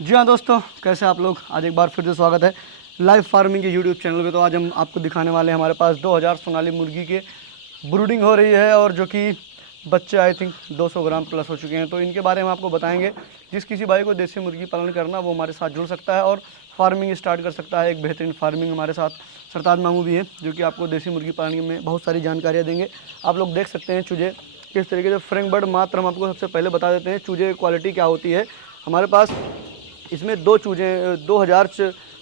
जी हाँ दोस्तों, कैसे आप लोग। आज एक बार फिर से स्वागत है लाइव फार्मिंग के यूट्यूब चैनल पे। तो आज हम आपको दिखाने वाले हैं, हमारे पास 2000 सोनाली मुर्गी के ब्रूडिंग हो रही है और जो कि बच्चे आई थिंक 200 ग्राम प्लस हो चुके हैं। तो इनके बारे में आपको बताएंगे। जिस किसी भाई को देसी मुर्गी पालन करना, वो हमारे साथ जुड़ सकता है और फार्मिंग स्टार्ट कर सकता है। एक बेहतरीन फार्मिंग हमारे साथ सरताज मामू भी है, जो कि आपको देसी मुर्गी पालन में बहुत सारी जानकारियाँ देंगे। आप लोग देख सकते हैं चूजे किस तरीके से फ्रैंक बर्ड। मात्र हम आपको सबसे पहले बता देते हैं चूजे की क्वालिटी क्या होती है। हमारे पास इसमें 2000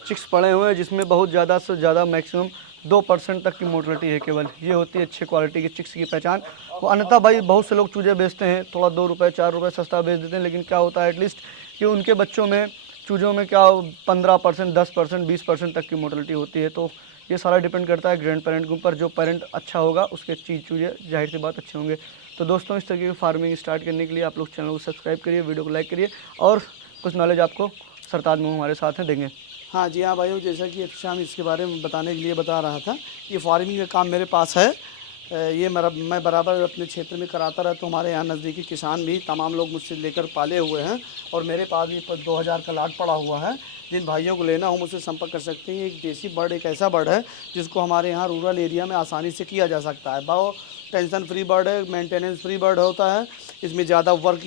चिक्स पड़े हुए हैं, जिसमें बहुत ज़्यादा से ज़्यादा मैक्सिमम 2% तक की मोर्टलिटी है। केवल ये होती है अच्छे क्वालिटी के चिक्स की पहचान। वो अन्यथा भाई बहुत से लोग चूजे बेचते हैं, थोड़ा 2 रुपये 4 रुपये सस्ता बेच देते हैं, लेकिन क्या होता है एटलीस्ट कि उनके बच्चों में, चूज़ों में क्या 15%, 10%, 20% तक की मोर्टलिटी होती है। तो ये सारा डिपेंड करता है ग्रैंड पेरेंट के ऊपर। जो पेरेंट अच्छा होगा उसके चूजे जाहिर सी बात अच्छे होंगे। तो दोस्तों, इस तरीके की फार्मिंग स्टार्ट करने के लिए आप लोग चैनल को सब्सक्राइब करिए, वीडियो को लाइक करिए और कुछ नॉलेज आपको सरताज में हमारे साथ हैं देंगे। हाँ जी हाँ भाइयों, जैसा कि शाम इसके बारे में बताने के लिए बता रहा था। ये फार्मिंग का काम मेरे पास है। ये मैं बराबर अपने क्षेत्र में कराता रहता हूँ। हमारे यहाँ नज़दीकी किसान भी तमाम लोग मुझसे लेकर पाले हुए हैं और मेरे पास भी 2000 का लाट पड़ा हुआ है। जिन भाइयों को लेना हो मुझसे संपर्क कर सकते हैं। एक देसी बर्ड एक ऐसा बर्ड है जिसको हमारे यहाँ रूरल एरिया में आसानी से किया जा सकता है। बहुत टेंशन फ्री बर्ड है, मेंटेनेंस फ्री बर्ड होता है। इसमें ज़्यादा वर्क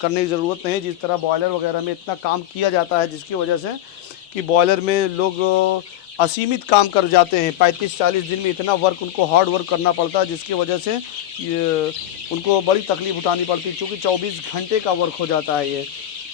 करने की ज़रूरत नहीं है। जिस तरह बॉयलर वगैरह में इतना काम किया जाता है, जिसकी वजह से कि बॉयलर में लोग असीमित काम कर जाते हैं। 35-40 दिन में इतना वर्क, उनको हार्ड वर्क करना पड़ता है, जिसकी वजह से ये उनको बड़ी तकलीफ़ उठानी पड़ती है, क्योंकि 24 घंटे का वर्क हो जाता है ये।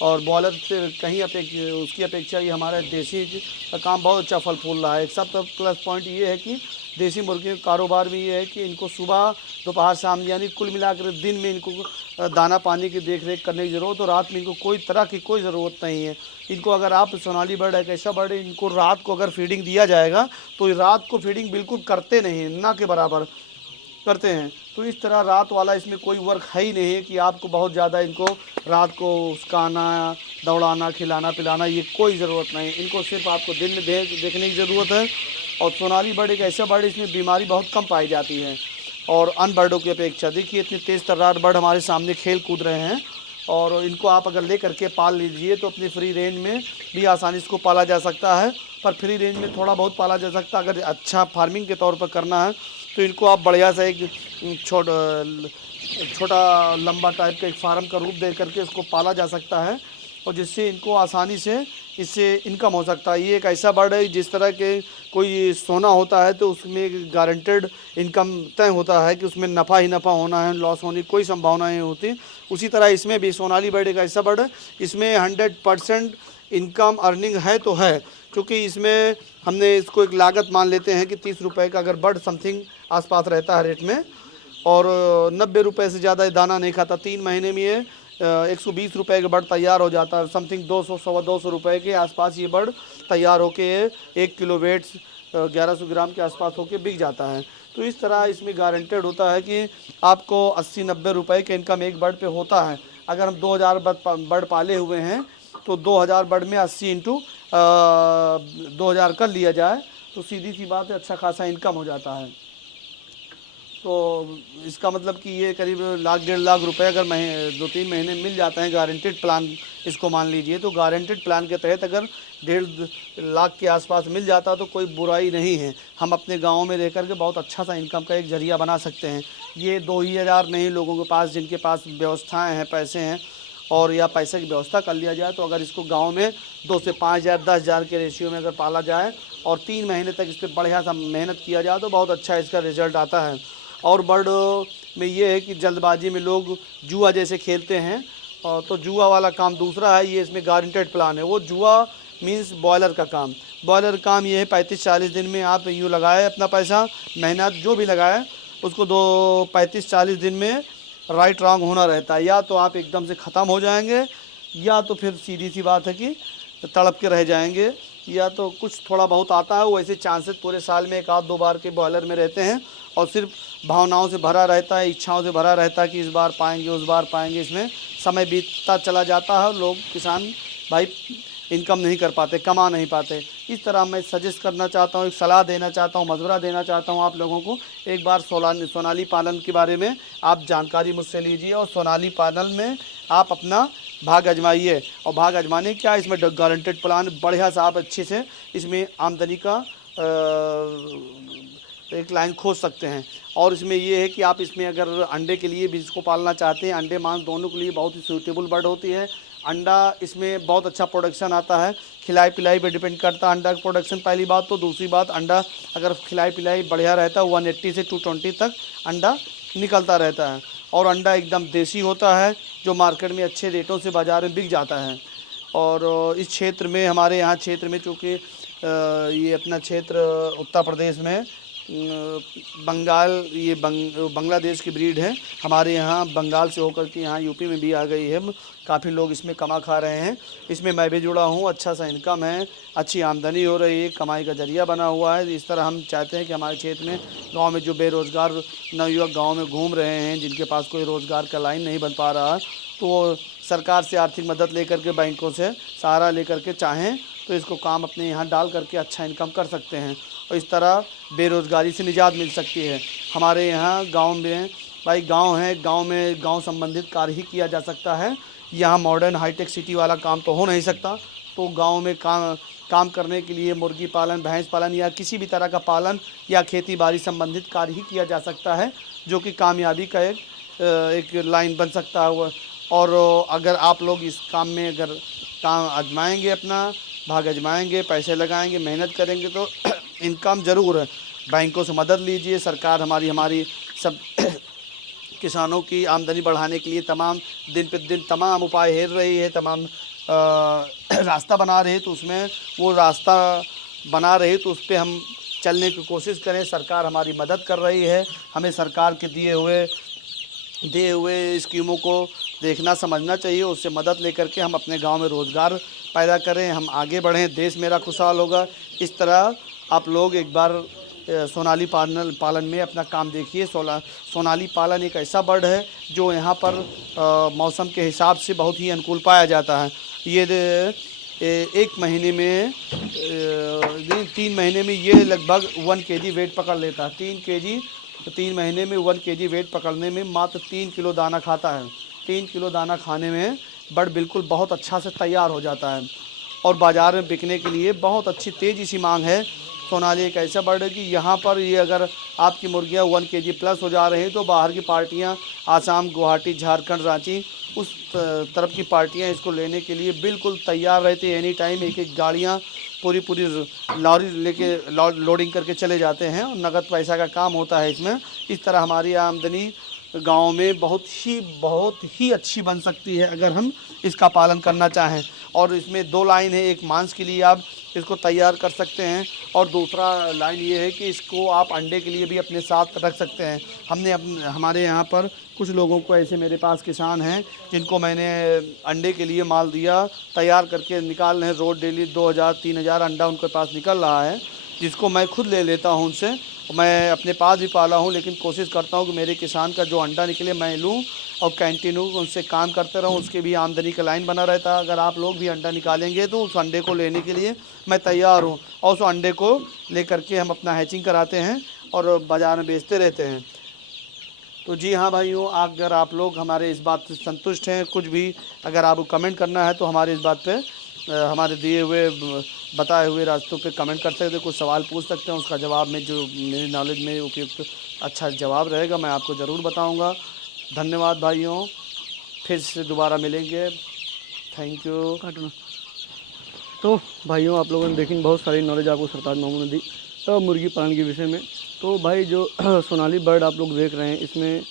और बॉयलर से कहीं उसकी अपेक्षा ये हमारा देसी का काम बहुत अच्छा फल फूल रहा है। एक सब प्लस पॉइंट ये है कि देसी मुर्गी का कारोबार भी ये है कि इनको सुबह दोपहर शाम यानी कुल मिलाकर दिन में इनको दाना पानी की देख रेख करने की ज़रूरत, और रात में इनको कोई तरह की कोई ज़रूरत नहीं है। इनको अगर आप सोनाली बर्ड है, कैसा बर्ड है, इनको रात को अगर फीडिंग दिया जाएगा तो रात को फीडिंग बिल्कुल करते नहीं हैं, ना के बराबर करते हैं। तो इस तरह रात वाला इसमें कोई वर्क है ही नहीं है कि आपको बहुत ज़्यादा इनको रात को उसकाना, दौड़ाना, खिलाना पिलाना, ये कोई ज़रूरत नहीं। इनको सिर्फ आपको दिन में देखने की ज़रूरत है। और सोनाली बर्ड एक ऐसा बर्ड, इसमें बीमारी बहुत कम पाई जाती है और अन्य बर्डों की अपेक्षा। देखिए इतने तेज़ तर्रार बर्ड हमारे सामने खेल कूद रहे हैं, और इनको आप अगर ले करके पाल लीजिए तो अपनी फ्री रेंज में भी आसानी से इसको पाला जा सकता है। पर फ्री रेंज में थोड़ा बहुत पाला जा सकता है। अगर अच्छा फार्मिंग के तौर पर करना है तो इनको आप बढ़िया सा एक छोटा लंबा टाइप का एक फार्म का रूप दे करके इसको पाला जा सकता है, और जिससे इनको आसानी से इससे इनकम हो सकता है। ये एक ऐसा बर्ड है, जिस तरह के कोई सोना होता है तो उसमें गारंटेड इनकम तय होता है कि उसमें नफ़ा ही नफ़ा होना है, लॉस होने की कोई संभावना नहीं होती। उसी तरह इसमें भी सोनाली बर्ड एक ऐसा बर्ड है, इसमें 100% इनकम अर्निंग है तो है। क्योंकि इसमें हमने इसको एक लागत मान लेते हैं कि 30 रुपये का अगर बर्ड समथिंग आसपास रहता है रेट में, और 90 रुपये से ज़्यादा दाना नहीं खाता। 3 महीने में ये 120 रुपये का बर्ड तैयार हो जाता है। समथिंग 200 सवा 200 रुपये के आसपास ये बर्ड तैयार होके 1 किलो वेट 1100 ग्राम के आसपास होके बिक जाता है। तो इस तरह इसमें गारंटेड होता है कि आपको 80-90 रुपये का इनकम एक बर्ड पे होता है। अगर हम 2000 बर्ड पाले हुए हैं तो 2000 बर्ड में 80 इंटू 2000 कर लिया जाए तो सीधी सी बात है, अच्छा खासा इनकम हो जाता है। तो इसका मतलब कि ये करीब 1,00,000-1,50,000 रुपये अगर 2-3 महीने मिल जाते हैं गारंटेड प्लान इसको मान लीजिए। तो गारंटेड प्लान के तहत अगर 1,50,000 के आसपास मिल जाता तो कोई बुराई नहीं है। हम अपने गांव में रह कर के बहुत अच्छा सा इनकम का एक ज़रिया बना सकते हैं। ये 2,000 नहीं, लोगों के पास जिनके पास व्यवस्थाएँ हैं, पैसे हैं, और या पैसे की व्यवस्था कर लिया जाए तो अगर इसको गांव में 2 से 5,000 10,000 के रेशियो में अगर पाला जाए और 3 महीने तक इस पर बढ़िया सा मेहनत किया जाए तो बहुत अच्छा इसका रिजल्ट आता है। और बर्ड में ये है कि जल्दबाजी में लोग जुआ जैसे खेलते हैं, और तो जुआ वाला काम दूसरा है। ये इसमें गारंटेड प्लान है। वो जुआ मीन्स बॉयलर का काम। बॉयलर काम ये है 35-40 दिन में आप यूँ लगाए अपना पैसा, मेहनत जो भी लगाए उसको 35-40 दिन में राइट रॉन्ग होना रहता है। या तो आप एकदम से ख़त्म हो जाएंगे, या तो फिर सीधी सी बात है कि तड़प के रह जाएंगे, या तो कुछ थोड़ा बहुत आता है। वैसे चांसेस पूरे साल में 1-2 बार के बॉयलर में रहते हैं, और सिर्फ भावनाओं से भरा रहता है, इच्छाओं से भरा रहता है कि इस बार पाएंगे उस बार पाएंगे। इसमें समय बीतता चला जाता है और लोग किसान भाई इनकम नहीं कर पाते, कमा नहीं पाते। इस तरह मैं सजेस्ट करना चाहता हूँ, एक सलाह देना चाहता हूँ, मशवरा देना चाहता हूँ आप लोगों को। एक बार सोनाली पालन के बारे में आप जानकारी मुझसे लीजिए, और सोनाली पालन में आप अपना भाग आजमाइए। और भाग आजमाने क्या, इसमें गारंटेड प्लान बढ़िया सा आप अच्छे से इसमें आमदनी का एक लाइन खोज सकते हैं। और इसमें ये है कि आप इसमें अगर अंडे के लिए भी इसको पालना चाहते हैं, अंडे मांस दोनों के लिए बहुत ही सूटेबल बर्ड होती है। अंडा इसमें बहुत अच्छा प्रोडक्शन आता है, खिलाई पिलाई पे डिपेंड करता है अंडा का प्रोडक्शन, पहली बात। तो दूसरी बात, अंडा अगर खिलाई पिलाई बढ़िया रहता है 180 से 220 तक अंडा निकलता रहता है। और अंडा एकदम देसी होता है जो मार्केट में अच्छे रेटों से बाज़ार में बिक जाता है। और इस क्षेत्र में, हमारे यहाँ क्षेत्र में, चूँकि ये अपना क्षेत्र उत्तर प्रदेश में बंगाल, ये बांग्लादेश की ब्रीड है। हमारे यहाँ बंगाल से होकर के यहाँ यूपी में भी आ गई है। काफ़ी लोग इसमें कमा खा रहे हैं। इसमें मैं भी जुड़ा हूँ, अच्छा सा इनकम है, अच्छी आमदनी हो रही है, कमाई का जरिया बना हुआ है। इस तरह हम चाहते हैं कि हमारे क्षेत्र में, गांव में जो बेरोज़गार नवयुवक गांव में घूम रहे हैं, जिनके पास कोई रोज़गार का लाइन नहीं बन पा रहा है, तो वो सरकार से आर्थिक मदद लेकर के, बैंकों से सहारा लेकर के चाहें तो इसको काम अपने यहाँ डाल करके अच्छा इनकम कर सकते हैं। और इस तरह बेरोज़गारी से निजात मिल सकती है। हमारे यहाँ गांव में, भाई गांव है, गांव में गांव संबंधित कार्य ही किया जा सकता है। यहाँ मॉडर्न हाईटेक सिटी वाला काम तो हो नहीं सकता। तो गांव में काम करने के लिए मुर्गी पालन, भैंस पालन या किसी भी तरह का पालन या खेती बाड़ी संबंधित कार्य ही किया जा सकता है, जो कि कामयाबी का एक लाइन बन सकता है। और अगर आप लोग इस काम में अगर काम आजमाएंगे, अपना भाग आजमाएंगे, पैसे लगाएंगे, मेहनत करेंगे, तो इनकम ज़रूर है। बैंकों से मदद लीजिए। सरकार हमारी सब किसानों की आमदनी बढ़ाने के लिए तमाम दिन पे दिन तमाम उपाय हेर रही है, तमाम रास्ता बना रही है। तो उसमें वो रास्ता बना रही, तो उस पर हम चलने की कोशिश करें। सरकार हमारी मदद कर रही है। हमें सरकार के दिए हुए स्कीमों को देखना समझना चाहिए, उससे मदद लेकर के हम अपने गांव में रोज़गार पैदा करें, हम आगे बढ़ें, देश मेरा खुशहाल होगा। इस तरह आप लोग एक बार सोनाली पालन में अपना काम देखिए। सोनाली पालन एक ऐसा बर्ड है जो यहाँ पर मौसम के हिसाब से बहुत ही अनुकूल पाया जाता है। ये एक महीने में 3 महीने में ये लगभग 1 kg वेट पकड़ लेता है। 3 kg 3 महीने में 1 kg वेट पकड़ने में मात्र 3 किलो दाना खाता है। 3 किलो दाना खाने में बर्ड बिल्कुल बहुत अच्छा से तैयार हो जाता है और बाज़ार में बिकने के लिए बहुत अच्छी तेज़ी सी मांग है। सोनाली एक ऐसा बर्ड है कि यहाँ पर ये अगर आपकी मुर्गियाँ 1 kg प्लस हो जा रही हैं, तो बाहर की पार्टियाँ, आसाम, गुवाहाटी, झारखंड, रांची, उस तरफ की पार्टियाँ इसको लेने के लिए बिल्कुल तैयार रहती है। एनी टाइम एक गाड़ियाँ पूरी लॉरी लेके लोडिंग करके चले जाते हैं और नगद पैसा का काम होता है इसमें। इस तरह हमारी आमदनी गांव में बहुत ही अच्छी बन सकती है अगर हम इसका पालन करना चाहें। और इसमें 2 लाइन है, एक मांस के लिए आप इसको तैयार कर सकते हैं और दूसरा लाइन ये है कि इसको आप अंडे के लिए भी अपने साथ रख सकते हैं। हमारे यहाँ पर कुछ लोगों को, ऐसे मेरे पास किसान हैं जिनको मैंने अंडे के लिए माल दिया, तैयार करके निकाल रहे हैं रोज़ डेली 2000-3000 अंडा उनके पास निकल रहा है, जिसको मैं खुद ले लेता हूँ उनसे। मैं अपने पास भी पाला हूँ, लेकिन कोशिश करता हूँ कि मेरे किसान का जो अंडा निकले मैं लूँ और कंटिन्यू उनसे काम करते रहूँ, उसकी भी आमदनी का लाइन बना रहता है। अगर आप लोग भी अंडा निकालेंगे तो उस अंडे को लेने के लिए मैं तैयार हूँ और उस अंडे को लेकर के हम अपना हैचिंग कराते हैं और बाज़ार में बेचते रहते हैं। तो जी हाँ भाइयों, अगर आप लोग हमारे इस बात से संतुष्ट हैं, कुछ भी अगर आपको कमेंट करना है तो हमारे इस बात पे हमारे दिए हुए बताए हुए रास्तों पे कमेंट कर सकते हैं, कुछ सवाल पूछ सकते हैं। उसका जवाब में जो मेरी नॉलेज में उपयुक्त अच्छा जवाब रहेगा मैं आपको ज़रूर बताऊंगा। धन्यवाद भाइयों, फिर से दोबारा मिलेंगे। Thank you. काटना। तो भाइयों, आप लोगों ने देखी बहुत सारी नॉलेज आपको सरताज मामू ने दी मुर्गी पालन के विषय में। तो भाई जो सोनाली बर्ड आप लोग देख रहे हैं, इसमें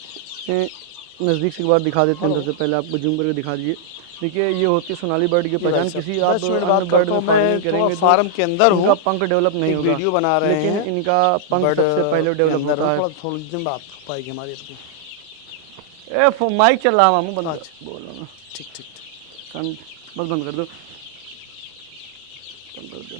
नज़दीक से एक बार दिखा देते हैं। सबसे पहले आपको जूम करके दिखा दीजिए। देखिए, ये होती है सोनाली बर्ड की पहचान। किसी आप 10 मिनट अन्य बात बर्ड करता में हूँ, मैं फार्मिंग थोड़ा करेंगे तो फार्म के अंदर इनका हूँ, पंख डेवलप नहीं एक होगा, वीडियो बना रहे लेकिन हैं। इनका पंख बर्ड सबसे पहले के डेवलप अंदर होता हूँ, है। थोड़ा दिन बात हो पाएगी हमारी अपनी। माइक चल रहा है मामू, बंद अच्छा, बोलो ना। ठीक ठीक ठीक। बस बंद कर दो, बंद कर दो।